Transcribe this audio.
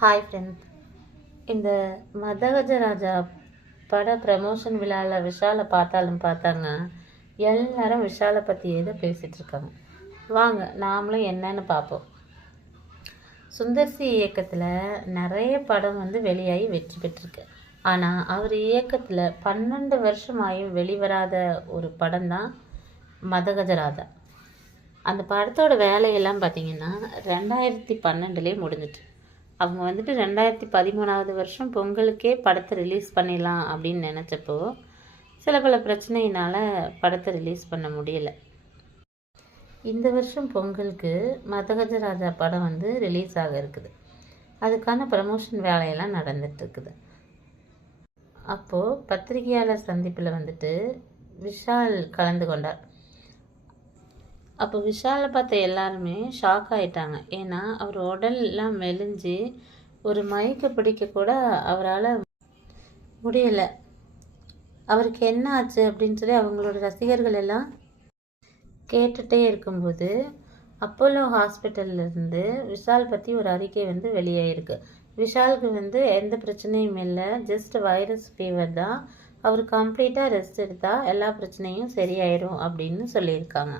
Hi friends, இந்த மதகஜராஜா பட promotion விழாவில் விஷாலை பார்த்தாங்க. எல்லாரும் விஷாலை பற்றியே தான் பேசிகிட்டு இருக்காங்க. வாங்க நாமளும் என்னன்னு பார்ப்போம். சுந்தர்சி இயக்கத்தில் நிறைய படம் வெளியாகி வெற்றி பெற்றிருக்கு. ஆனால் அவர் இயக்கத்தில் 12 வருஷமாயும் வெளிவராத ஒரு படம் தான் மதகஜராஜா. அந்த படத்தோட வேலையெல்லாம் பார்த்திங்கன்னா 2012 முடிஞ்சிட்டு. அவங்க 2013 வருஷம் பொங்கலுக்கே படத்தை ரிலீஸ் பண்ணிடலாம் அப்படின்னு நினச்சப்போ சில பல பிரச்சனையினால் படத்தை ரிலீஸ் பண்ண முடியலை. இந்த வருஷம் பொங்கலுக்கு மதகஜராஜா படம் ரிலீஸ் ஆக இருக்குது. அதுக்கான ப்ரமோஷன் வேலையெல்லாம் நடந்துட்டுருக்குது. அப்போது பத்திரிகையாளர் சந்திப்பில் விஷால் கலந்து கொண்டார். அப்போ விஷாலை பார்த்த எல்லாருமே ஷாக் ஆகிட்டாங்க. ஏன்னா அவர் உடல்லாம் மெலிஞ்சு ஒரு மைக்கை பிடிக்க கூட அவரால் முடியலை. அவருக்கு என்ன ஆச்சு அப்படின்னு சொல்லி அவங்களோட ரசிகர்கள் எல்லாம் கேட்டுகிட்டே இருக்கும்போது அப்போலோ ஹாஸ்பிட்டல்லேருந்து விஷால் பற்றி ஒரு அறிக்கை வெளியாகிருக்கு. விஷாலுக்கு எந்த பிரச்சனையும் இல்லை, ஜஸ்ட் வைரஸ் ஃபீவர் தான். அவர் கம்ப்ளீட்டாக ரெஸ்ட் எடுத்தால் எல்லா பிரச்சனையும் சரியாயிடும் அப்படின்னு சொல்லியிருக்காங்க.